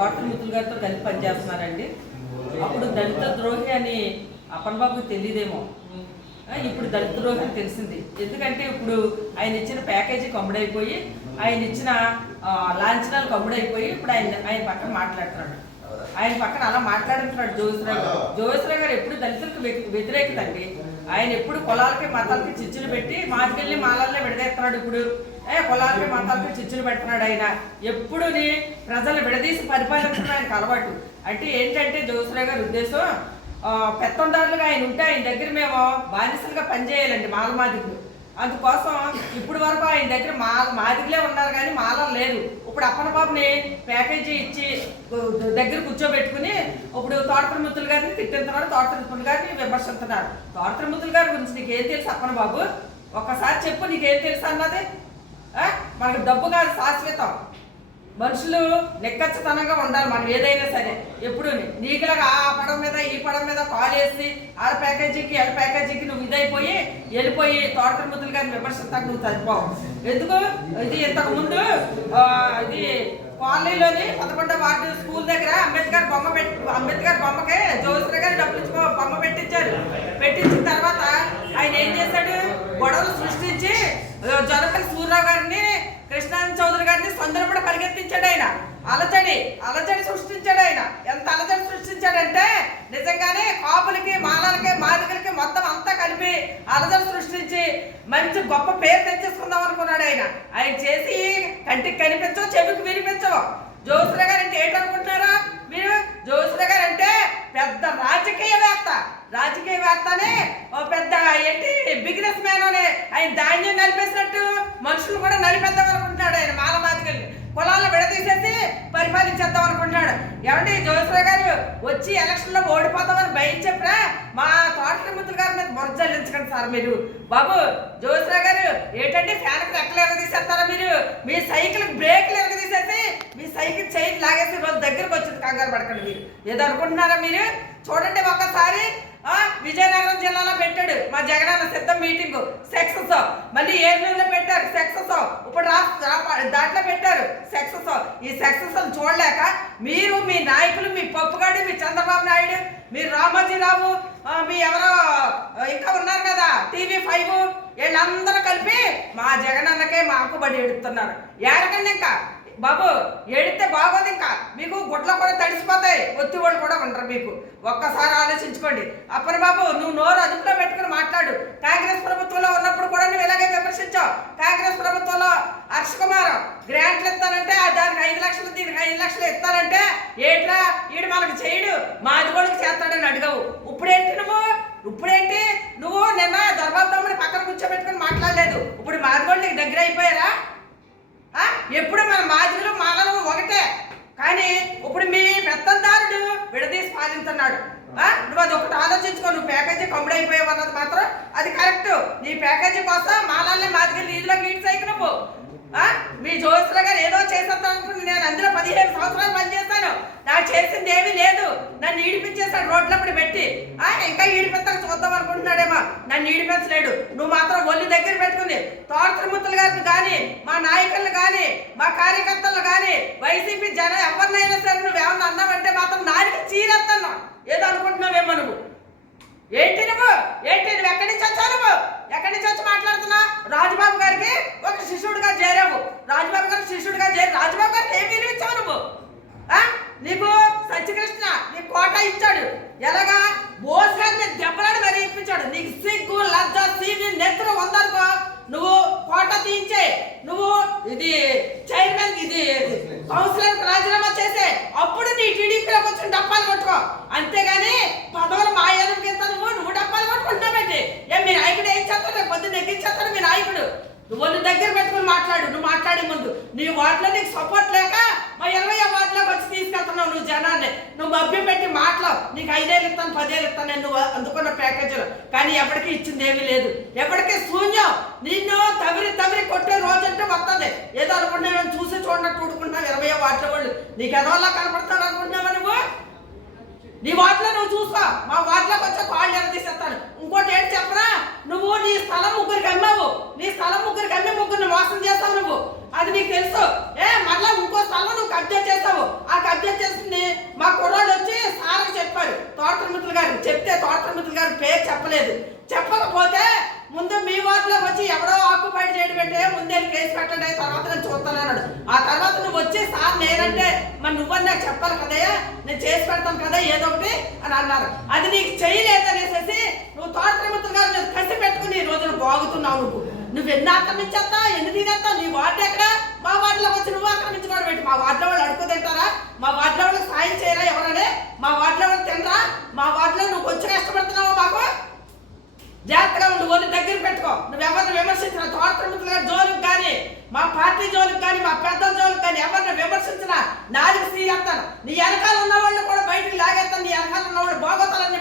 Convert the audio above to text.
తోటమిత్రులు గారితో కలిసి పనిచేస్తున్నారండి. అప్పుడు దళిత ద్రోహి అని అప్పన్ బాబుకి తెలియదేమో, ఇప్పుడు దళిత ద్రోహి అని తెలిసింది. ఎందుకంటే ఇప్పుడు ఆయన ఇచ్చిన ప్యాకేజీ కమ్ముడైపోయి, ఆయన ఇచ్చిన లాంఛనాలు కమ్ముడైపోయి ఇప్పుడు ఆయన పక్కన మాట్లాడుతున్నాడు. ఆయన పక్కన అలా మాట్లాడుతున్నాడు జోగేశ్వరరావు గారు. ఎప్పుడు దళితులకు వ్యతిరేకత అండి. ఆయన ఎప్పుడు కులాలకి మతాలకి చిచ్చులు పెట్టి మాదికెళ్ళి మాలల్లే విడదీస్తున్నాడు. ఇప్పుడు కులాలకి మతాలకి చిచ్చులు పెడుతున్నాడు. ఆయన ఎప్పుడు ప్రజలు విడదీసి పరిపాలించడం ఆయనకు అలవాటు. అంటే ఏంటంటే జోగేశ్వరరావు గారి ఉద్దేశం, పెత్తందారులుగా ఆయన ఉంటే ఆయన దగ్గర మేము బానిసలుగా పనిచేయాలండి మాల మాదిగులు. అందుకోసం ఇప్పుడు వరకు ఆయన దగ్గర మాదిగులే ఉన్నారు కానీ మాలలు లేదు. ఇప్పుడు అప్పన్ బాబుని ప్యాకేజీ ఇచ్చి దగ్గర కూర్చోబెట్టుకుని ఇప్పుడు తోటమిత్రులు గారిని తిట్టిస్తున్నాడు, తోటమిత్రులు గారిని విమర్శిస్తున్నాడు. తోటమిత్రులు గారి గురించి నీకేం తెలుసు అప్పన్ బాబు? ఒక్కసారి చెప్పు, నీకేం తెలుసు అన్నది. మనకు డబ్బు కాదు శాశ్వతం. మనుషులు నిక్కచ్చితనంగా ఉండాలి మనం ఏదైనా సరే. ఎప్పుడు నీకులాగా ఆ పడం మీద ఈ పడం మీద కాల్ వేసి ఆడ ప్యాకేజీకి ఎల్ ప్యాకేజీకి నువ్వు ఇదైపోయి వెళ్ళిపోయి తోటమిత్రులు గారిని విమర్శిస్తాకు నువ్వు సరిపోవు. ఎందుకు? ఇది ఇంతకు ముందు ఇది కాలనీలోని 11వ వార్డు స్కూల్ దగ్గర అంబేద్కర్ బొమ్మకి జోగేశ్వరరావు గారు డబ్బులు ఇచ్చి బొమ్మ పెట్టించారు. పెట్టించిన తర్వాత ఆయన ఏం చేశాడు? గొడవలు సృష్టించి జనపల్లి సూర్యరావు గారిని, కృష్ణానంద చౌదరి గారిని సందర్భంగా పరిగెత్తించాడు. ఆయన అలజడి సృష్టించాడు. ఆయన ఎంత అలజడి సృష్టించాడంటే నిజంగానే కాపులకి, మాలలకి, మాదిగలకి మొత్తం అంతా కలిపి అలజడి సృష్టించి మంచి గొప్ప పేరు తెచ్చేసుకుందాం అనుకున్నాడు. ఆయన చేసి కంటికి కనిపించవు, చెవికి వినిపించవు. జోగేశ్వరరావు గారు అంటే ఏంటనుకుంటున్నారా మీరు? జోగేశ్వరరావు గారు అంటే పెద్ద రాజకీయవేత్తనే, పెద్ద ఏంటి బిజినెస్ మ్యాన్ అనే. ఆయన ధాన్యం నలిపేసినట్టు మనుషులు కూడా నలిపేద్దాం అనుకుంటున్నాడు. ఆయన మాల మాదిగల్ని కులాలను విడదీసేసి పరిపాలించేద్దాం అనుకుంటున్నాడు. ఏమంటే జోగేశ్వరరావు గారు వచ్చి ఎలక్షన్లో ఓడిపోతామని భయం చెప్పరా? మా తోటమిత్రులు గారి మీద బురద జల్లించకండి సార్ మీరు. బాబు జోగేశ్వరరావు గారు ఏంటంటే ఫ్యాన్కి రెక్కలు ఎరగదీసేస్తారా మీరు? మీ సైకిల్కి బ్రేక్లు ఎరగదీసేసి మీ సైకిల్ చైన్ లాగేసి రోజు దగ్గరకు వచ్చింది. కంగారు పడకండి మీరు. ఏదో అనుకుంటున్నారా మీరు? చూడండి ఒక్కసారి విజయనగరం జిల్లాలో పెట్టాడు మా జగనన్న సిద్ధం మీటింగ్ సక్సెస్. మళ్ళీ ఏలూరులో పెట్టారు సక్సెస్. ఇప్పుడు దాంట్లో పెట్టారు సక్సెస్. ఈ సక్సెస్ చూడలేక మీరు, మీ నాయకులు, మీ పప్పుగాడు, మీ చంద్రబాబు నాయుడు, మీ రామోజీరావు, మీ ఎవరో ఇంకా ఉన్నారు కదా TV5, వీళ్ళందరూ కలిపి మా జగనన్నకే మాకు బడి ఎడుతున్నారు. ఏడకండి ఇంకా బాబు, ఏడితే బాగోదు. ఇంకా మీకు గుడ్లు కూడా తడిసిపోతాయి, ఒత్తి వాళ్ళు కూడా ఉండరు మీకు. ఒక్కసారి ఆలోచించుకోండి. అప్పన్ బాబు నువ్వు నోరు అదుపులో పెట్టుకుని మాట్లాడు. కాంగ్రెస్ ప్రభుత్వంలో ఉన్నప్పుడు కూడా నువ్వు ఇలాగే విమర్శించావు. కాంగ్రెస్ ప్రభుత్వంలో హర్ష కుమార్ గ్రాంట్లు ఇస్తానంటే దానికి 5 లక్షలు, దీనికి 5 లక్షలు ఇస్తానంటే ఏట్లా ఈడు మనకు చేయడు, మా అదిగోళ్ళకి చేస్తాడని అడిగావు. ఇప్పుడేంటి నువ్వు నిన్న దర్బాబు పక్కన కూర్చోబెట్టుకుని మాట్లాడలేదు. ఇప్పుడు మా అదిగోళ్ళు నీకు దగ్గర అయిపోయారా? ఎప్పుడు మన మాదిగలు మాలలు ఒకటే, కానీ ఇప్పుడు మీ పెత్తందారుడు విడదీసి పాలిస్తున్నాడు. నువ్వు అది ఒకటి ఆలోచించుకో. నువ్వు ప్యాకేజీ కమ్ముడైపోయావు అన్నది మాత్రం అది కరెక్ట్. నీ ప్యాకేజీ కోసం మాలల్ని మాదిగలు నీళ్ళలో గీట్ సైకిల్ నువ్వు. మీ జోగేశ్వరరావు గారు ఏదో చేసేద్దాం అనుకుంటే నేను అందులో 15 సంవత్సరాలు పనిచేస్తాను. నాకు చేసింది ఏమీ లేదు. నన్ను ఈడిపించేస్తాడు రోడ్లప్పుడు పెట్టి. ఇంకా ఈడిపెత్తాక చూద్దాం అనుకుంటున్నాడేమో. నన్ను ఈడిపించలేడు. నువ్వు మాత్రం ఒళ్ళు దగ్గర పెట్టుకుని తోటమిత్రులు గారిని కానీ, మా నాయకులను కానీ, మా కార్యకర్తలను కానీ, వైసీపీ జనం ఎవరినైనా సరే నువ్వు ఏమన్నా అన్నావంటే మాత్రం నాలుగు చీరెత్తాను. ఏదో అనుకుంటున్నావేమో నువ్వు. ఏంటి నువ్వు ఎక్కడి నుంచి వచ్చావు? నువ్వు ఎక్కడి నుంచి వచ్చి మాట్లాడుతున్నా? రాజబాబు గారికి ఒక శిష్యుడిగా చేరావు. రాజబాబు గారికి శిష్యుడిగా చేరి రాజబాబు గారికి ఏమి విలువ ఇచ్చావు నువ్వు? నీకు సత్యకృష్ణ నీ కోట ఇచ్చాడు. ఎలాగా బోస్ గారిని దెబ్బలాడి మరీ ఇప్పించాడు. నీకు సిగ్గు, లజ్జ, సీని, నెత్తులు ఉందనుకో నువ్వు కోట తీయించే, నువ్వు ఇది చైర్మన్, ఇది కౌన్సిలర్ రాజీనామా చేసే, అప్పుడు నీ టీడీపీలోకి వచ్చి డప్పాలు కొట్టుకో. అంతేగాని పదవులు మా ఎదురుకి నువ్వు డప్పాలు కొట్టుకుంటావేంటి? మీ నాయకుడు ఏం చేస్తాడు? పొద్దున్న ఎక్కించేస్తాడు మీ నాయకుడు. నువ్వు దగ్గర పెట్టుకుని మాట్లాడు. నువ్వు మాట్లాడే ముందు నీ వార్డులో నీకు సపోర్ట్ లేక మా 20వ వార్డులోకి వచ్చి తీసుకెళ్తున్నావు నువ్వు జనాన్ని. నువ్వు మభ్య పెట్టి మాట్లాడు. నీకు 5 ఏళ్ళు ఇస్తాను, 10 ఏళ్ళు ఇస్తాను నువ్వు అందుకున్న ప్యాకేజీలు. కానీ ఎప్పటికీ ఇచ్చింది ఏమీ లేదు. ఎప్పటికీ శూన్యం. నిన్ను తవిరి కొట్టే రోజంటే వస్తుంది. ఏదో అనుకుంటున్నా చూసి చూడనట్టు ఊడుకుంటున్నావు 20వ వార్డులో వాళ్ళు. నీకు ఎదవల్లా కనపడతాడు అనుకుంటున్నావా నువ్వు? నీ వార్డులో నువ్వు చూసుకో. మా వార్డులోకి వచ్చే కాళ్ళు ఎరదీసేస్తాను. ఇంకోటి ఏంటి చెప్పరా? నువ్వు నీ స్థలం ముగ్గురికి అమ్మావు. నీ స్థలం ముగ్గురికి అమ్మి ముగ్గురిని మోసం చేస్తావు నువ్వు. అది నీకు తెలుసు. మళ్ళా ఇంకో స్థలం నువ్వు కబ్జా చేస్తావు. ఆ కబ్జా చేసిన ఉందని చూస్తానన్నాడు. ఆ తర్వాత నువ్వు వచ్చి సార్ నేనంటే మరి నువ్వని నాకు చెప్పాలి కదయ్యా, నేను చేసి పెడతాను కదా ఏదో ఒకటి అని అన్నారు. అది నీకు చేయలేదనేసేసి నువ్వు తోట త్రిమూర్తులు గారి మీద కసి పెట్టుకుని ఈ రోజున బాగుతున్నావు. నువ్వు ఎన్ని ఆక్రమించేస్తావు, ఎన్ని తినేస్తావు? నీ వార్డు ఎక్కడ? మా వార్డులో వచ్చి నువ్వు ఆక్రమించుకోవడం పెట్టి మా వార్డులో వాళ్ళు అడుగు తింటారా? మా వార్డులో వాళ్ళు సాయం చేయరా ఎవరనే? మా వార్డులో వాళ్ళు తినరా? మా వార్డులో నువ్వు వచ్చి కష్టపడుతున్నావా? మాకు జాగ్రత్తగా ఉండు, వదిలి దగ్గర పెట్టుకో. నువ్వెవరిని విమర్శించిన తోట త్రిమూర్తుల గారి జోలికి కానీ, మా పార్టీ జోలికి కానీ, మా పెద్దల జోలికి కానీ ఎవరిని విమర్శించినా నాలుగు సీ చేస్తాను. నీ వెనకాల ఉన్న వాళ్ళు కూడా బయటికి లాగేస్తాను. నీ వెనకాల ఉన్న వాళ్ళు బాగోతాలని